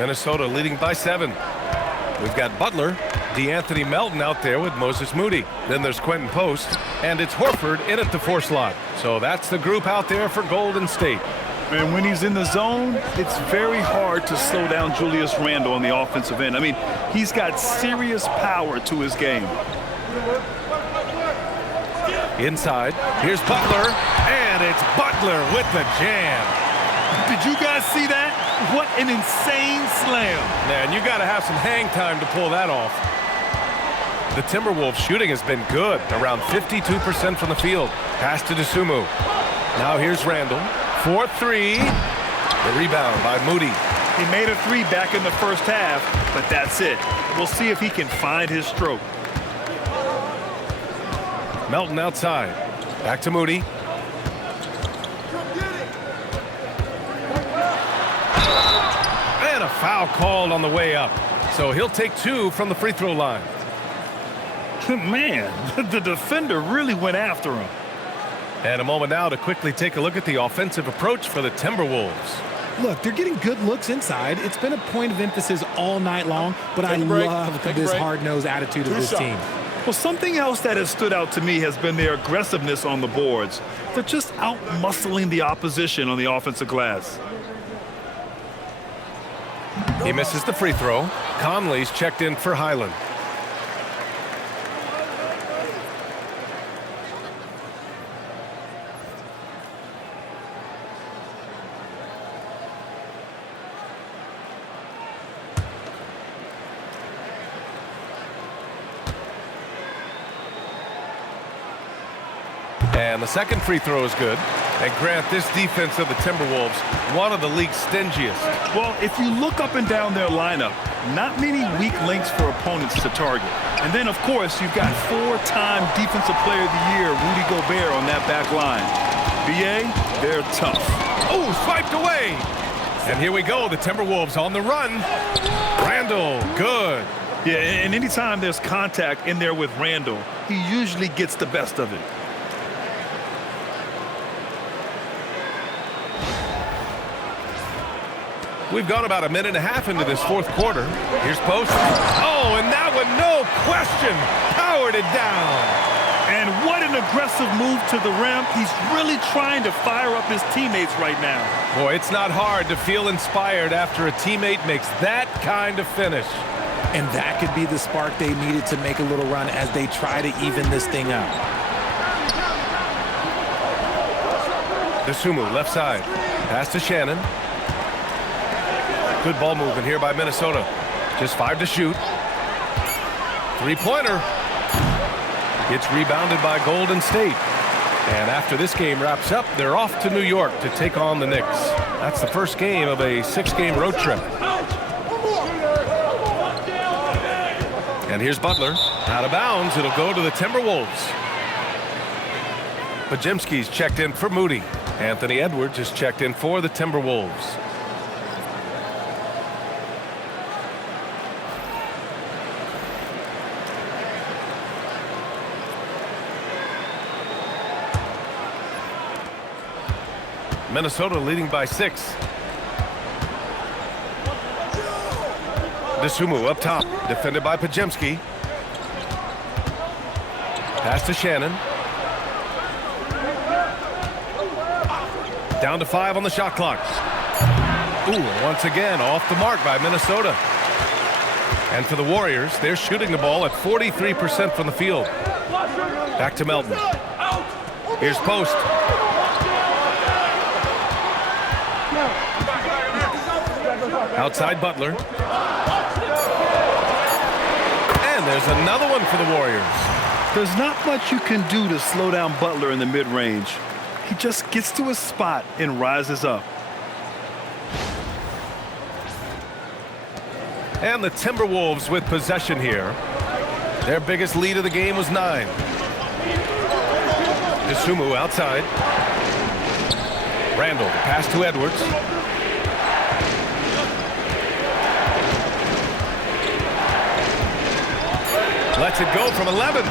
Minnesota leading by 7. We've got Butler, DeAnthony Melton out there with Moses Moody. Then there's Quentin Post, and it's Horford in at the 4 slot. So that's the group out there for Golden State. And when he's in the zone, it's very hard to slow down Julius Randle on the offensive end. I mean, he's got serious power to his game. Inside, here's Butler, and it's Butler with the jam. Did you guys see that? What an insane slam. Man, you got to have some hang time to pull that off. The Timberwolves shooting has been good, around 52% from the field. Pass to Dosunmu. Now here's Randle. 4-3. The rebound by Moody. He made a 3 back in the first half, but that's it. We'll see if he can find his stroke. Melton outside. Back to Moody. And a foul called on the way up. So he'll take 2 from the free throw line. Man, the defender really went after him. And a moment now to quickly take a look at the offensive approach for the Timberwolves. Look, they're getting good looks inside. It's been a point of emphasis all night long, but I love this hard-nosed attitude of this team. Well, something else that has stood out to me has been their aggressiveness on the boards. They're just out-muscling the opposition on the offensive glass. He misses the free throw. Conley's checked in for Highland. And the second free throw is good. And Grant, this defense of the Timberwolves, one of the league's stingiest. Well, if you look up and down their lineup, not many weak links for opponents to target. And then, of course, you've got 4-time Defensive Player of the Year, Rudy Gobert, on that back line. BA, they're tough. Oh, swiped away. And here we go, the Timberwolves on the run. Randle, good. Yeah, and anytime there's contact in there with Randle, he usually gets the best of it. We've gone about a minute and a half into this fourth quarter. Here's Post. Oh, and that one, no question, powered it down. And what an aggressive move to the rim. He's really trying to fire up his teammates right now. Boy, it's not hard to feel inspired after a teammate makes that kind of finish. And that could be the spark they needed to make a little run as they try to even this thing up. Dosunmu, left side. Pass to Shannon. Good ball movement here by Minnesota. Just 5 to shoot. Three-pointer. It's rebounded by Golden State. And after this game wraps up, they're off to New York to take on the Knicks. That's the first game of a 6-game road trip. And here's Butler. Out of bounds. It'll go to the Timberwolves. Podziemski's checked in for Moody. Anthony Edwards is checked in for the Timberwolves. Minnesota leading by 6. Dosunmu up top, defended by Podziemski. Pass to Shannon. Down to 5 on the shot clock. Ooh, once again off the mark by Minnesota. And for the Warriors, they're shooting the ball at 43% from the field. Back to Melton. Here's Post. Outside Butler. And there's another one for the Warriors. There's not much you can do to slow down Butler in the mid-range. He just gets to his spot and rises up. And the Timberwolves with possession here. Their biggest lead of the game was 9. Dosunmu outside. Randle, pass to Edwards. Lets it go from 11,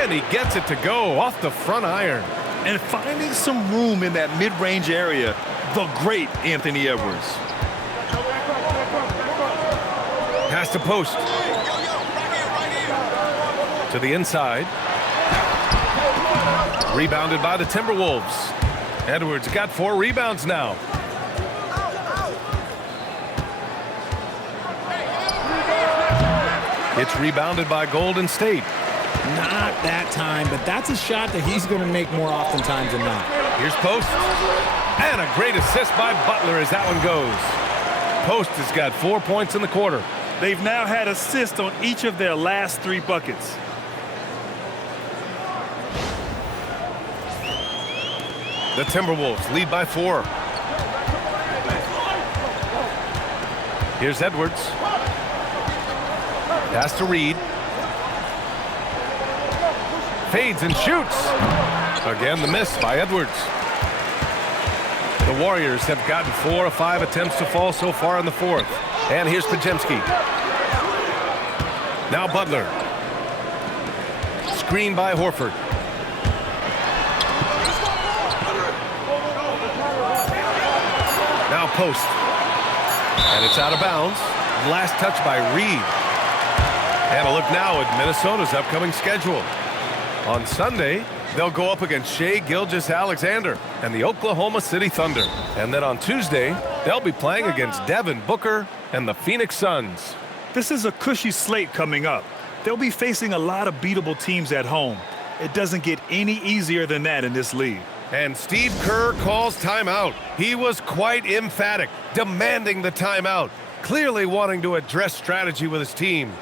and he gets it to go off the front iron. And finding some room in that mid-range area, the great Anthony Edwards. Pass to post. To the inside. Rebounded by the Timberwolves. Edwards got 4 rebounds now. It's rebounded by Golden State. Not that time, but that's a shot that he's going to make more oftentimes than not. Here's Post. And a great assist by Butler as that one goes. Post has got 4 points in the quarter. They've now had assists on each of their last 3 buckets. The Timberwolves lead by 4. Here's Edwards. Pass to Reed. Fades and shoots. Again, the miss by Edwards. The Warriors have gotten 4 of 5 attempts to fall so far in the 4th. And here's Podziemski. Now Butler. Screen by Horford. Now Post. And it's out of bounds. Last touch by Reed. And a look now at Minnesota's upcoming schedule. On Sunday, they'll go up against Shai Gilgeous-Alexander and the Oklahoma City Thunder. And then on Tuesday, they'll be playing against Devin Booker and the Phoenix Suns. This is a cushy slate coming up. They'll be facing a lot of beatable teams at home. It doesn't get any easier than that in this league. And Steve Kerr calls timeout. He was quite emphatic, demanding the timeout, clearly wanting to address strategy with his team.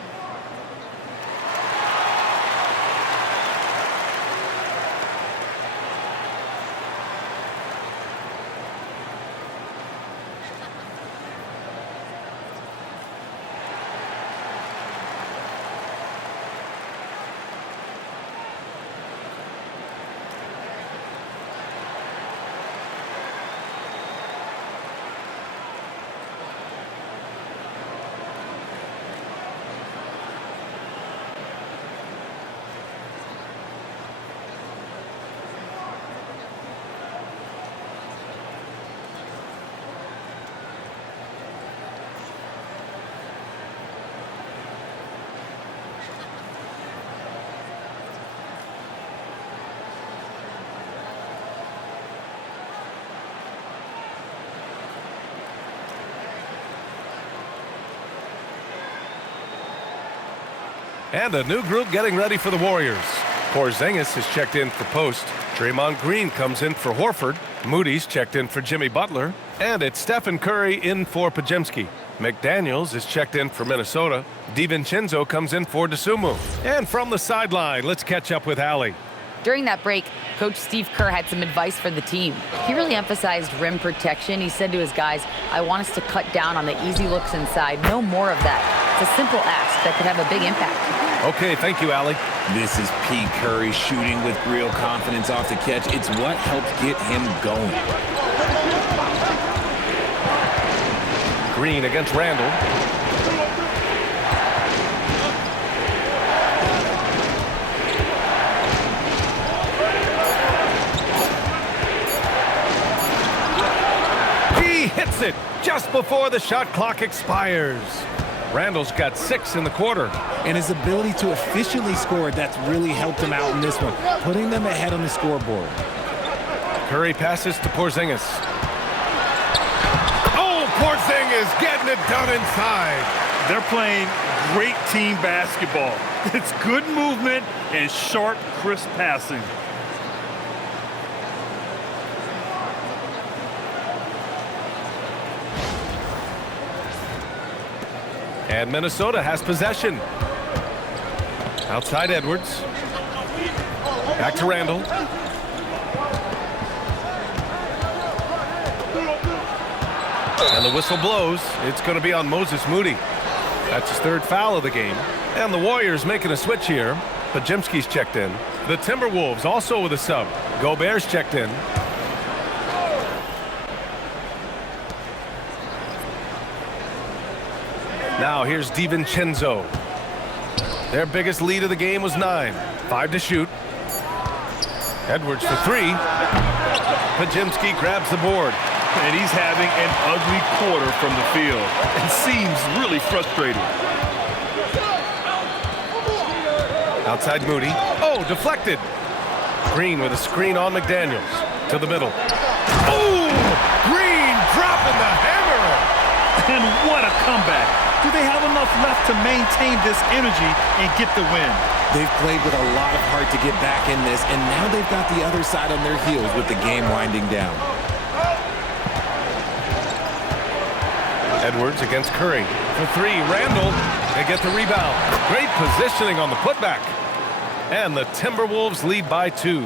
And a new group getting ready for the Warriors. Porzingis is checked in for Post. Draymond Green comes in for Horford. Moody's checked in for Jimmy Butler. And it's Stephen Curry in for Podziemski. McDaniels is checked in for Minnesota. DiVincenzo comes in for Dosunmu. And from the sideline, let's catch up with Allie. During that break, Coach Steve Kerr had some advice for the team. He really emphasized rim protection. He said to his guys, I want us to cut down on the easy looks inside. No more of that. It's a simple ask that could have a big impact. Okay, thank you, Allie. This is P. Curry shooting with real confidence off the catch. It's what helped get him going. Green against Randall. He hits it just before the shot clock expires. Randall's got 6 in the quarter. And his ability to efficiently score, that's really helped him out in this one, putting them ahead on the scoreboard. Curry passes to Porzingis. Oh, Porzingis getting it done inside. They're playing great team basketball. It's good movement and sharp, crisp passing. And Minnesota has possession. Outside Edwards. Back to Randall. And the whistle blows. It's going to be on Moses Moody. That's his 3rd foul of the game. And the Warriors making a switch here. Podziemski's checked in. The Timberwolves also with a sub. Gobert's checked in. Now here's DiVincenzo. Their biggest lead of the game was 9. 5 to shoot. Edwards for 3. Podziemski grabs the board. And he's having an ugly quarter from the field and seems really frustrated. Outside Moody. Oh, deflected. Green with a screen on McDaniels. To the middle. Oh! Green dropping the hammer! And what a comeback. Do they have enough left to maintain this energy and get the win? They've played with a lot of heart to get back in this, and now they've got the other side on their heels with the game winding down. Edwards against Curry. For three, Randall. They get the rebound. Great positioning on the putback. And the Timberwolves lead by 2.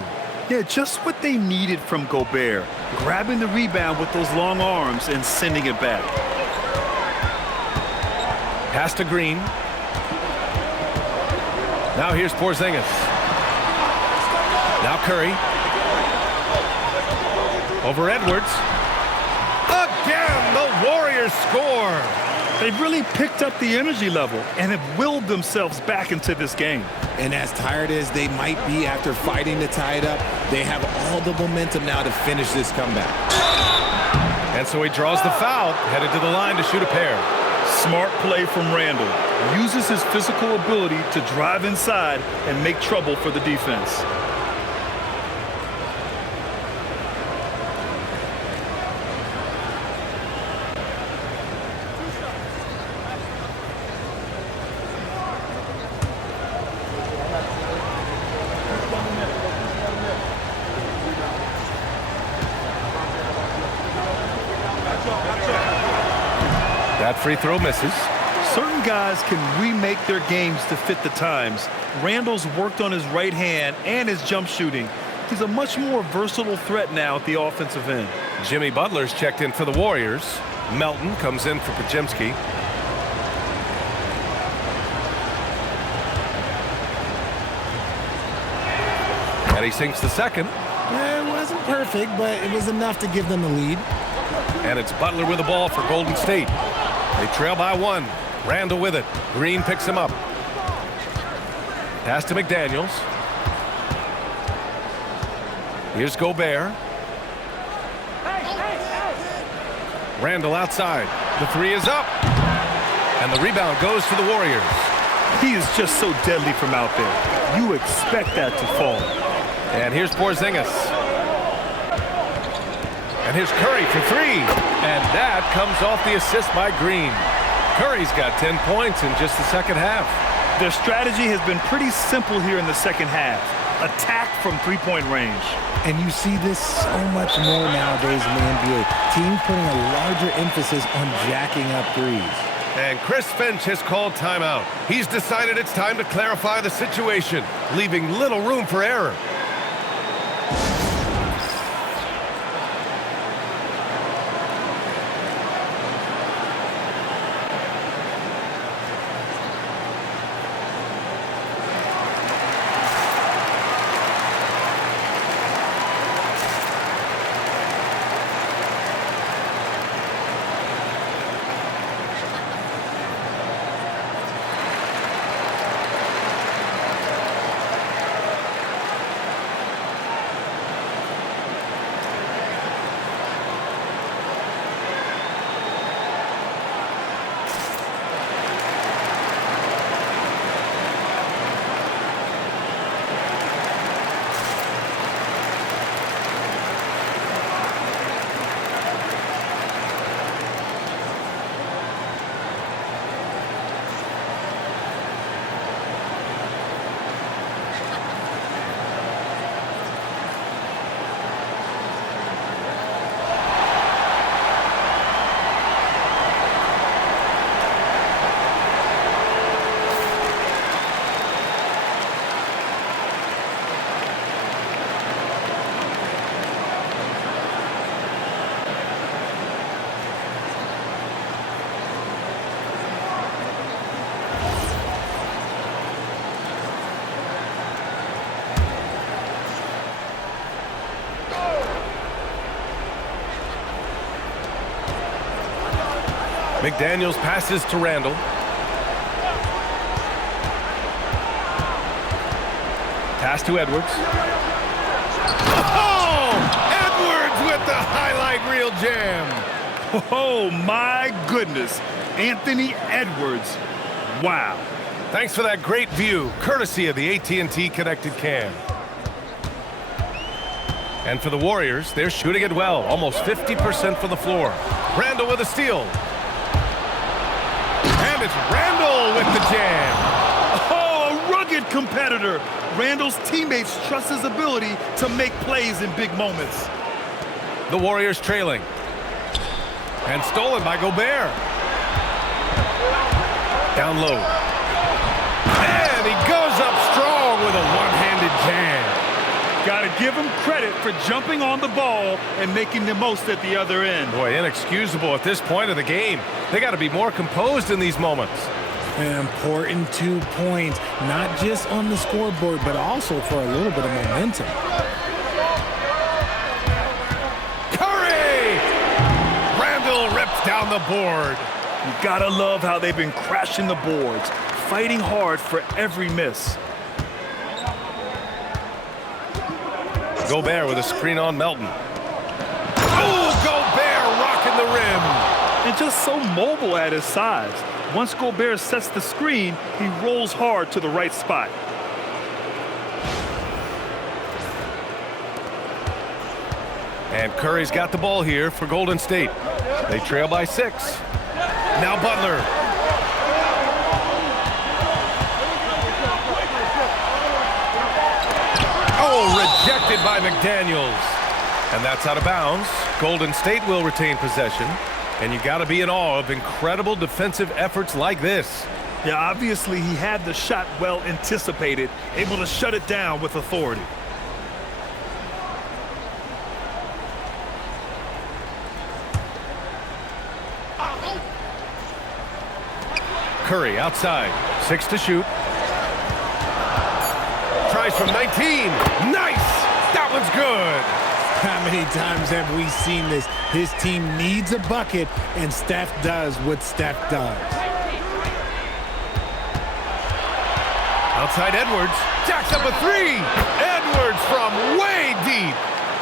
Yeah, just what they needed from Gobert. Grabbing the rebound with those long arms and sending it back. Pass to Green. Now here's Porzingis. Now Curry. Over Edwards. Again, the Warriors score. They've really picked up the energy level and have willed themselves back into this game. And as tired as they might be after fighting to tie it up, they have all the momentum now to finish this comeback. And so he draws the foul, headed to the line to shoot a pair. Smart play from Randall. Uses his physical ability to drive inside and make trouble for the defense. That free throw misses. Certain guys can remake their games to fit the times. Randall's worked on his right hand and his jump shooting. He's a much more versatile threat now at the offensive end. Jimmy Butler's checked in for the Warriors. Melton comes in for Podziemski. And he sinks the second. It wasn't perfect, but it was enough to give them the lead. And it's Butler with the ball for Golden State. They trail by 1. Randall with it. Green picks him up. Pass to McDaniels. Here's Gobert. Randall outside. The three is up. And the rebound goes to the Warriors. He is just so deadly from out there. You expect that to fall. And here's Porzingis. And here's Curry for 3. And that comes off the assist by Green. Curry's got 10 points in just the second half. Their strategy has been pretty simple here in the second half. Attack from three-point range. And you see this so much more nowadays in the NBA. Teams putting a larger emphasis on jacking up threes. And Chris Finch has called timeout. He's decided it's time to clarify the situation, leaving little room for error. McDaniels passes to Randall. Pass to Edwards. Oh! Edwards with the highlight reel jam. Oh, my goodness. Anthony Edwards. Wow. Thanks for that great view, courtesy of the AT&T Connected Cam. And for the Warriors, they're shooting it well, almost 50% from the floor. Randall with a steal. And it's Randall with the jam. Oh, a rugged competitor. Randall's teammates trust his ability to make plays in big moments. The Warriors trailing. And stolen by Gobert. Down low. And he goes up strong with a one-handed jam. Got to give him credit for jumping on the ball and making the most at the other end. Boy, inexcusable at this point of the game. They got to be more composed in these moments. An important 2 points, not just on the scoreboard, but also for a little bit of momentum. Curry! Randall rips down the board. You gotta love how they've been crashing the boards, fighting hard for every miss. Gobert with a screen on Melton. Oh, Gobert rocking the rim. And just so mobile at his size. Once Gobert sets the screen, he rolls hard to the right spot. And Curry's got the ball here for Golden State. They trail by 6. Now Butler. Oh, rejected by McDaniels. And that's out of bounds. Golden State will retain possession. And you got to be in awe of incredible defensive efforts like this. Yeah, obviously he had the shot well anticipated, able to shut it down with authority. Curry outside. 6 to shoot. Tries from 19. Nice! That one's good. How many times have we seen this? His team needs a bucket, and Steph does what Steph does. Outside Edwards. Jacks up a 3. Edwards from way deep.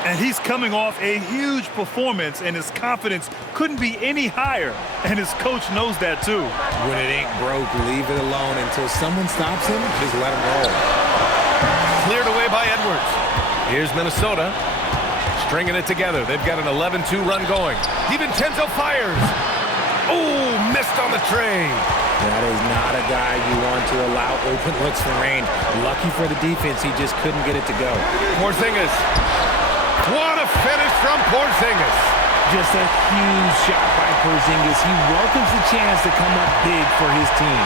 And he's coming off a huge performance, and his confidence couldn't be any higher. And his coach knows that, too. When it ain't broke, leave it alone until someone stops him. Just let him roll. Cleared away by Edwards. Here's Minnesota. Stringing it together. They've got an 11-2 run going. DiVincenzo fires. Oh, missed on the tray. That is not a guy you want to allow open looks for range. Lucky for the defense, he just couldn't get it to go. Porzingis. What a finish from Porzingis. Just a huge shot by Porzingis. He welcomes the chance to come up big for his team.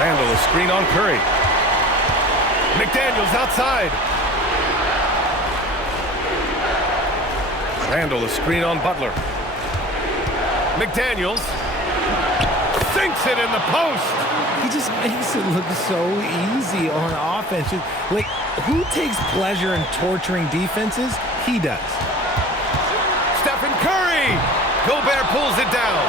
Randall, a screen on Curry. McDaniels outside. Randall, a screen on Butler. McDaniels sinks it in the post. He just makes it look so easy on offense. Like, who takes pleasure in torturing defenses? He does. Stephen Curry. Gobert pulls it down.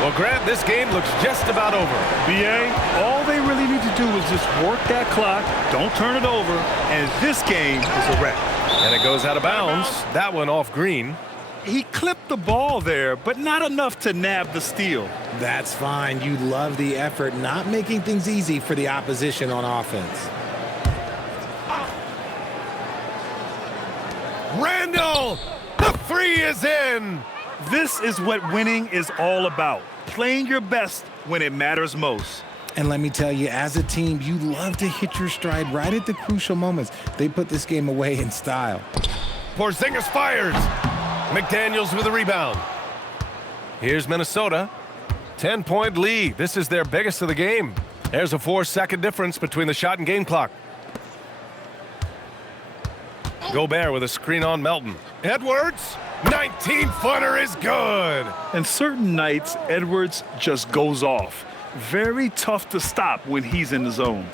Well, Grant, this game looks just about over. BA, all they really need to do is just work that clock, don't turn it over, and this game is a wrap. And it goes out of bounds. That one off Green. He clipped the ball there, but not enough to nab the steal. That's fine. You love the effort, not making things easy for the opposition on offense. Randall! The 3 is in! This is what winning is all about. Playing your best when it matters most. And let me tell you, as a team, you love to hit your stride right at the crucial moments. They put this game away in style. Porzingis fires. McDaniels with a rebound. Here's Minnesota. 10-point lead. This is their biggest of the game. There's a 4-second difference between the shot and game clock. Gobert with a screen on Melton. Edwards, 19-footer is good. And certain nights, Edwards just goes off. Very tough to stop when he's in the zone.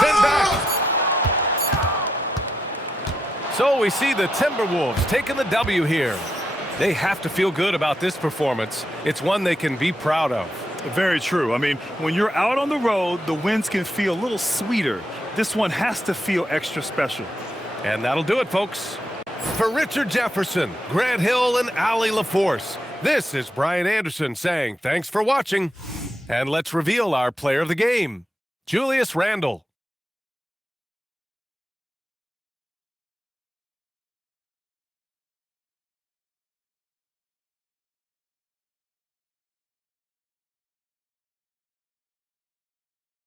Send back. So we see the Timberwolves taking the W here. They have to feel good about this performance. It's one they can be proud of. Very true. I mean, when you're out on the road, the wins can feel a little sweeter. This one has to feel extra special. And that'll do it, folks. For Richard Jefferson, Grant Hill, and Allie LaForce, this is Brian Anderson saying thanks for watching. And let's reveal our player of the game, Julius Randle.